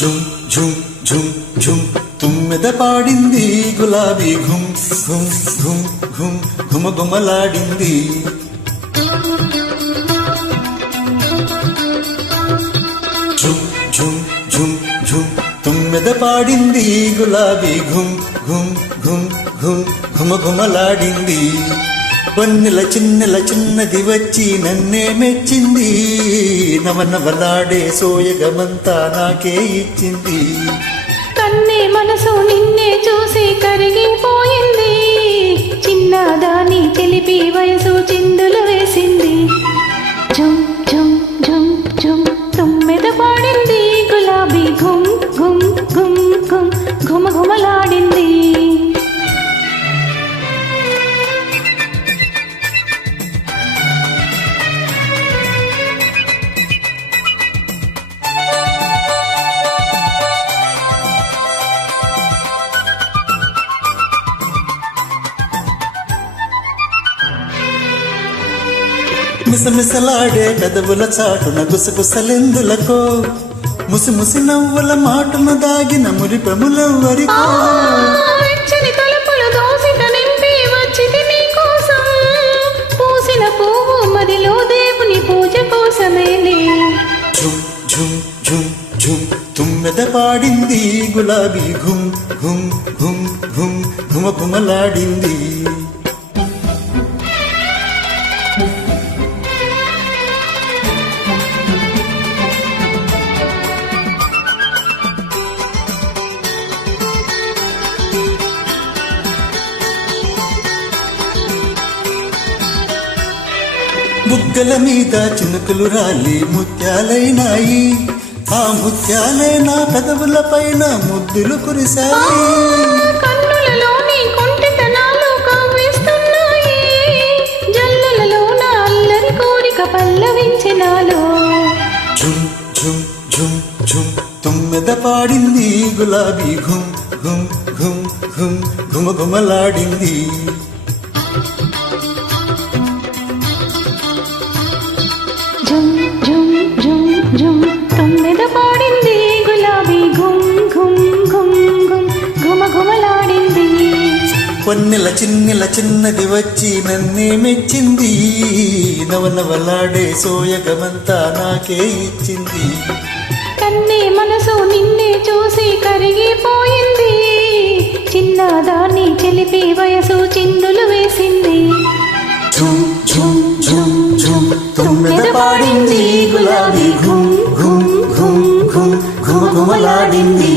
ఝుమ్ ఝుమ్ ఝుమ్ ఝుమ్ తుమ్మెద పాడింది గులాబీ ఘుమ్ ఘుమ్ ఘుమ్ ఘుమ్ ఘుమఘుమలాడింది. ఝుమ్ ఝుమ్ ఝుమ్ ఝుమ్ తుమ్మెద పాడింది గులాబీ ఘుమ్ ఘుమ్ ఘుమ్ ఘుమ్ ఘుమఘుమలాడింది. వన్నెల చిన్నెల చిన్నది వచ్చి నన్నే మెచ్చింది. నవనవలాడే సోయగమంతా నాకే ఇచ్చింది. కన్నే మనసు నిన్నే చూసి కరిగిపోయింది. చిన్నదాని తెలిపి వయసు చిందులు వేసింది. ఝుమ్ ఝుమ్ ఝుమ్ ఝుమ్ తుమ్మెద పాడింది గులాబీ ఘుమ్ ఘుమ్ ఘుమ్ ఘుమ్ ఘుమఘుమలాడింది. మిసమిసలాడే పెదవుల చాటున గుసగుసలెందులకో, ముసిముసి నవ్వుల మాటున దాగిన మురిపెములెవ్వరికో. వెచ్చని తలుపులు దోసిట నింపి వచ్చింది నీ కోసం. పూసిన పువ్వు మదిలో దేవుని పూజ కోసమేలే. ఝుమ్ ఝుమ్ ఝుమ్ ఝుమ్ తుమ్మెద పాడింది గులాబీ ఘుమ్ ఘుమ్ ఘుమ్ ఘుమ్ ఘుమఘుమలాడింది. బుగ్గల మీద చినుకులు రాలి ముత్యాలైనాయి. ఆ ముత్యాలే నా పెదవుల పైన ముద్దులు కురిశాయి. కన్నులలోని కొంటెతనాలు కవ్విస్తున్నాయి. జల్లులలో నా అల్లరి కోరిక పల్లవించినాలో. ఝుమ్ ఝుమ్ ఝుమ్ ఝుమ్ తుమ్మెద పాడింది గులాబీ ఘుమ్ ఘుమ్ ఘుమ్ ఘుమ్ ఘుమఘుమలాడింది. ఝుమ్ ఝుమ్ ఝుమ్ ఝుమ్ తుమ్మెద పాడింది గులాబీ ఘుమ్ ఘుమ్ ఘుమ్ ఘుమ్ ఘుమఘుమలాడింది. వన్నెల చిన్నెల చిన్నది వచ్చి నన్నే మెచ్చింది. నవనవలాడే సోయగమంతా నాకే ఇచ్చింది. కన్నే మనసు నిన్నే చూసి కరిగిపోయింది. చిన్నదాన్ని చెలిపి వయసు చిందులు వేసింది. ఝుమ్ ఝుమ్ ఝుమ్ ఝుమ్ తుమ్మెద పాడింది గులాబీ ఘుమ్ ఘుమ్ ఘుమ్ ఘుమ్ ఘుమఘుమలాడింది.